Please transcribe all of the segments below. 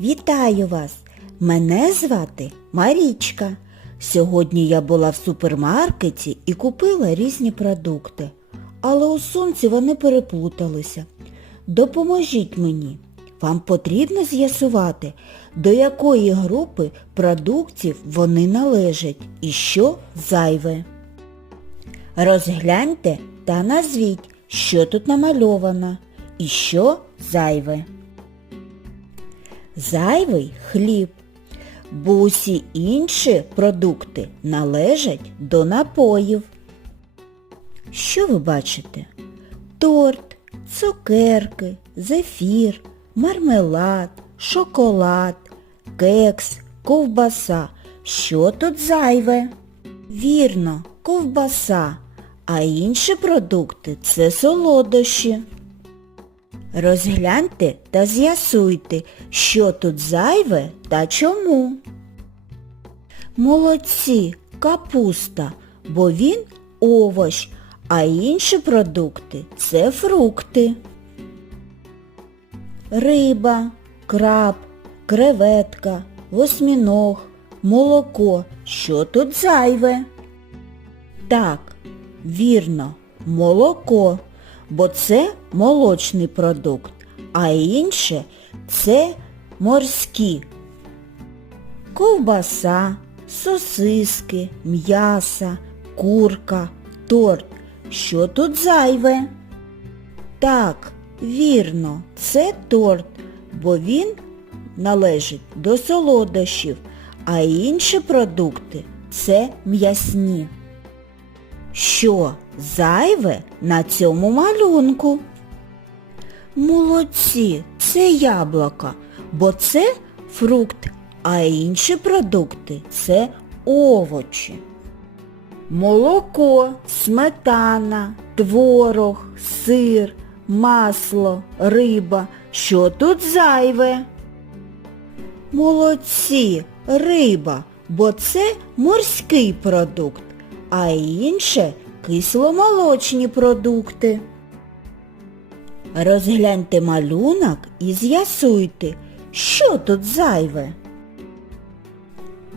Вітаю вас! Мене звати Марічка. Сьогодні я була в супермаркеті і купила різні продукти, але у сумці вони переплуталися. Допоможіть мені. Вам потрібно з'ясувати, до якої групи продуктів вони належать і що зайве. Розгляньте та назвіть, що тут намальовано і що зайве. Зайвий хліб, бо усі інші продукти належать до напоїв. Що ви бачите? Торт, цукерки, зефір, мармелад, шоколад, кекс, ковбаса. Що тут зайве? Вірно, ковбаса, а інші продукти це солодощі. Розгляньте та з'ясуйте, що тут зайве та чому. Молодці, капуста, бо він овощ, а інші продукти це фрукти. Риба, краб, креветка, восьміног, молоко. Що тут зайве? Так, вірно, молоко, бо це молочний продукт, а інше це морські. Ковбаса, сосиски, м'яса, курка, торт. Що тут зайве? Так, вірно, це торт, бо він належить до солодощів, а інші продукти це м'ясні. Що зайве на цьому малюнку? Молодці, це яблука, бо це фрукт, а інші продукти це овочі. Молоко, сметана, творог, сир, масло, риба. Що тут зайве? Молодці, риба, бо це морський продукт, а інше кисломолочні продукти. Розгляньте малюнок і з'ясуйте, що тут зайве.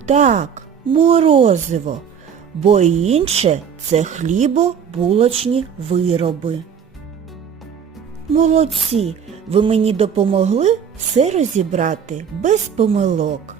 Так, морозиво, бо інше це хлібо-булочні вироби. Молодці, ви мені допомогли все розібрати без помилок.